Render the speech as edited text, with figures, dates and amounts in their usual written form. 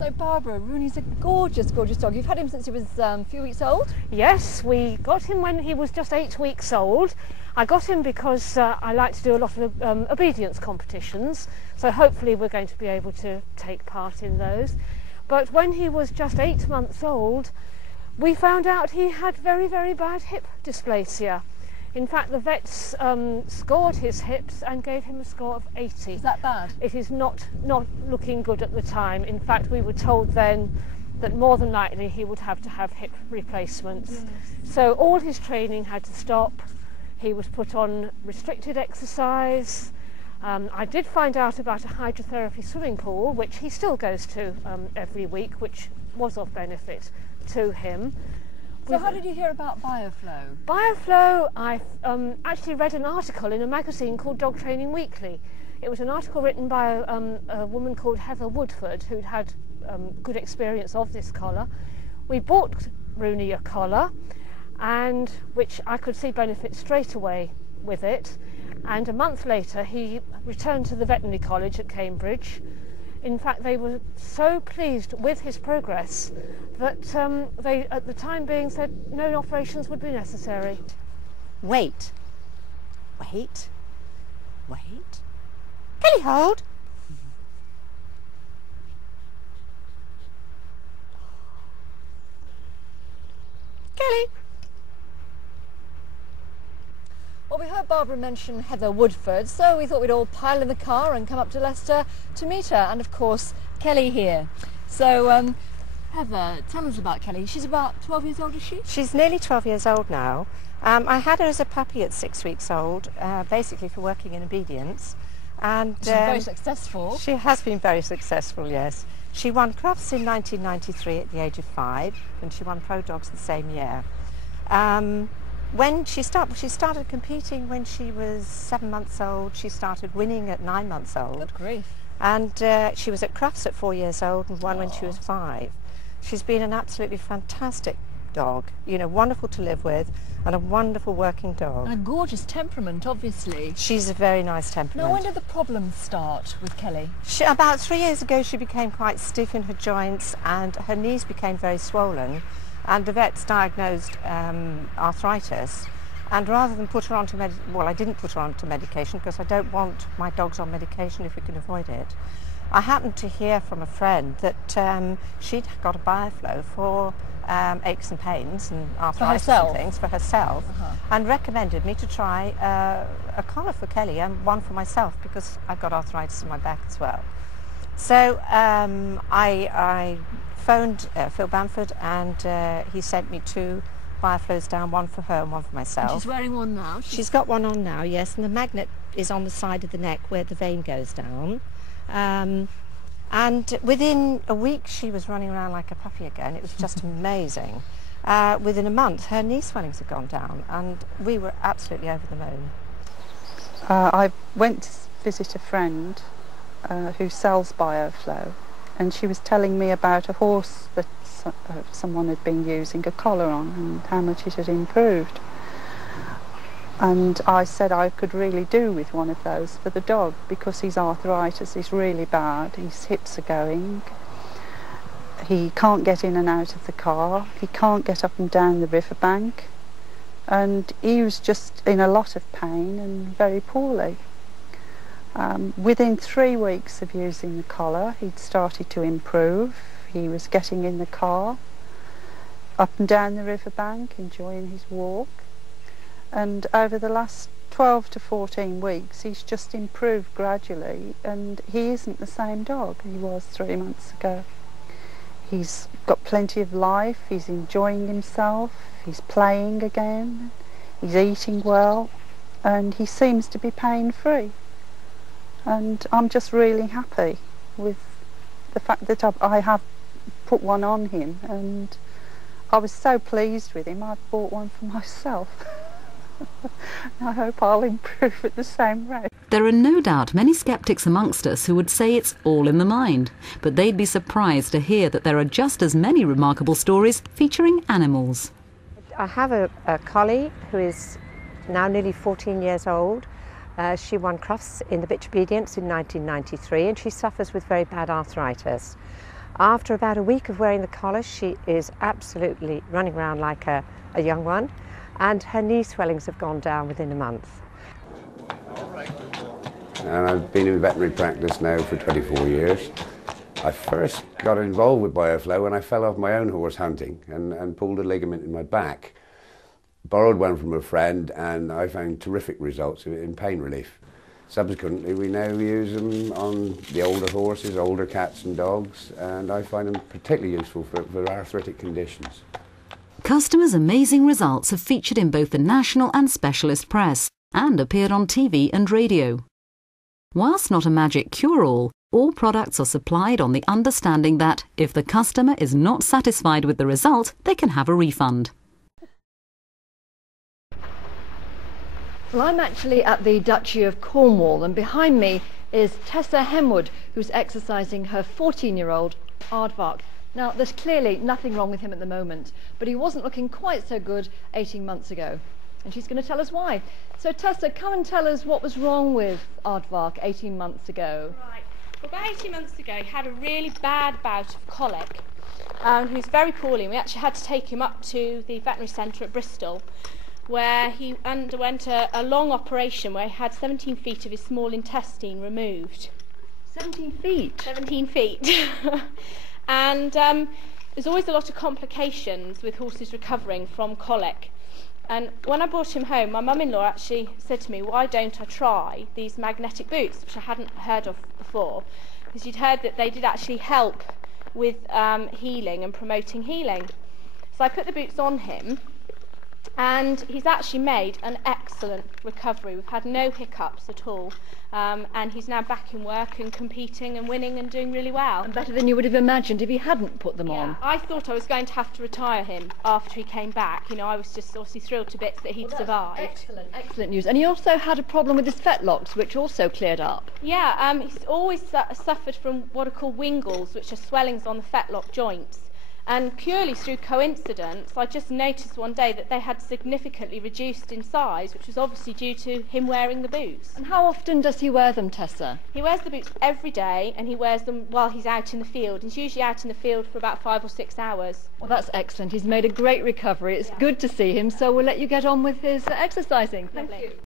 So Barbara, Rooney's a gorgeous, gorgeous dog. You've had him since he was a few weeks old? Yes, we got him when he was just 8 weeks old. I got him because I like to do a lot of obedience competitions, so hopefully we're going to be able to take part in those. But when he was just 8 months old, we found out he had very, very bad hip dysplasia. In fact, the vets scored his hips and gave him a score of 80. Is that bad? It is not looking good at the time. In fact, we were told then that more than likely he would have to have hip replacements. Yes. So all his training had to stop. He was put on restricted exercise. I did find out about a hydrotherapy swimming pool, which he still goes to every week, which was of benefit to him. So how did you hear about Bioflow? Bioflow, I actually read an article in a magazine called Dog Training Weekly. It was an article written by a woman called Heather Woodford, who'd had good experience of this collar. We bought Rooney a collar, and which I could see benefits straight away with it. And a month later he returned to the veterinary college at Cambridge. In fact, they were so pleased with his progress that they, at the time being, said no operations would be necessary. Wait. Wait. Wait. Kelly, hold. Kelly. Well, we heard Barbara mention Heather Woodford, so we thought we'd all pile in the car and come up to Leicester to meet her, and of course Kelly here. So Heather, tell us about Kelly. She's about 12 years old, is she? She's nearly 12 years old now. I had her as a puppy at 6 weeks old, basically for working in obedience. And she's very successful. She has been very successful, yes. She won Crufts in 1993 at the age of 5, and she won Pro Dogs the same year. When she started competing when she was 7 months old. She started winning at 9 months old. Good grief. And she was at Crufts at 4 years old and won when she was 5. She's been an absolutely fantastic dog, you know, wonderful to live with, and a wonderful working dog. And a gorgeous temperament, obviously. She's a very nice temperament. Now, when did the problems start with Kelly? About 3 years ago she became quite stiff in her joints and her knees became very swollen. And the vets diagnosed arthritis, and rather than put her onto I didn't put her onto medication because I don't want my dogs on medication if we can avoid it. I happened to hear from a friend that she'd got a Bioflow for aches and pains and arthritis and things for herself, and recommended me to try a collar for Kelly and one for myself because I've got arthritis in my back as well. So I phoned Phil Bamford, and he sent me 2 Bioflows down, one for her and one for myself. And she's wearing one now? She's got one on now, yes, and the magnet is on the side of the neck where the vein goes down. And within a week she was running around like a puppy again. It was just amazing. Within a month her knee swellings had gone down and we were absolutely over the moon. I went to visit a friend who sells Bioflow, and she was telling me about a horse that someone had been using a collar on and how much it had improved. And I said I could really do with one of those for the dog because his arthritis is really bad, his hips are going, he can't get in and out of the car, he can't get up and down the riverbank, and he was just in a lot of pain and very poorly. Within 3 weeks of using the collar, he'd started to improve. He was getting in the car, up and down the riverbank, enjoying his walk. And over the last 12 to 14 weeks, he's just improved gradually, and he isn't the same dog he was 3 months ago. He's got plenty of life, he's enjoying himself, he's playing again, he's eating well, and he seems to be pain-free. And I'm just really happy with the fact that I have put one on him, and I was so pleased with him I bought one for myself. I hope I'll improve at the same rate. There are no doubt many sceptics amongst us who would say it's all in the mind, but they'd be surprised to hear that there are just as many remarkable stories featuring animals. I have a collie who is now nearly 14 years old. She won Crufts in the bitch obedience in 1993, and she suffers with very bad arthritis. After about a week of wearing the collar, she is absolutely running around like a young one, and her knee swellings have gone down within a month. And I've been in veterinary practice now for 24 years. I first got involved with Bioflow when I fell off my own horse hunting and pulled a ligament in my back. Borrowed one from a friend, and I found terrific results in pain relief. Subsequently, we now use them on the older horses, older cats and dogs, and I find them particularly useful for arthritic conditions. Customers' amazing results have featured in both the national and specialist press and appeared on TV and radio. Whilst not a magic cure-all, all products are supplied on the understanding that if the customer is not satisfied with the result, they can have a refund. Well, I'm actually at the Duchy of Cornwall, and behind me is Tessa Hemwood, who's exercising her 14-year-old aardvark. Now, there's clearly nothing wrong with him at the moment, but he wasn't looking quite so good 18 months ago. And she's going to tell us why. So, Tessa, come and tell us what was wrong with aardvark 18 months ago. Right. Well, about 18 months ago, he had a really bad bout of colic. He was very poorly, and we actually had to take him up to the veterinary centre at Bristol, where he underwent a long operation where he had 17 feet of his small intestine removed. 17 feet? 17 feet. And there's always a lot of complications with horses recovering from colic. And when I brought him home, my mum-in-law actually said to me, why don't I try these magnetic boots, which I hadn't heard of before, because you'd heard that they did actually help with healing and promoting healing. So I put the boots on him, and he's actually made an excellent recovery. We've had no hiccups at all, and he's now back in work and competing and winning and doing really well. And better than you would have imagined if he hadn't put them on. I thought I was going to have to retire him after he came back. You know, I was just obviously thrilled to bits that he'd survived. Excellent, excellent news. And he also had a problem with his fetlocks, which also cleared up. Yeah, he's always suffered from what are called wingles, which are swellings on the fetlock joints. And purely through coincidence, I just noticed one day that they had significantly reduced in size, which was obviously due to him wearing the boots. And how often does he wear them, Tessa? He wears the boots every day, and he wears them while he's out in the field. He's usually out in the field for about 5 or 6 hours. Well, that's excellent. He's made a great recovery. It's good to see him, so we'll let you get on with his exercising. Thank you.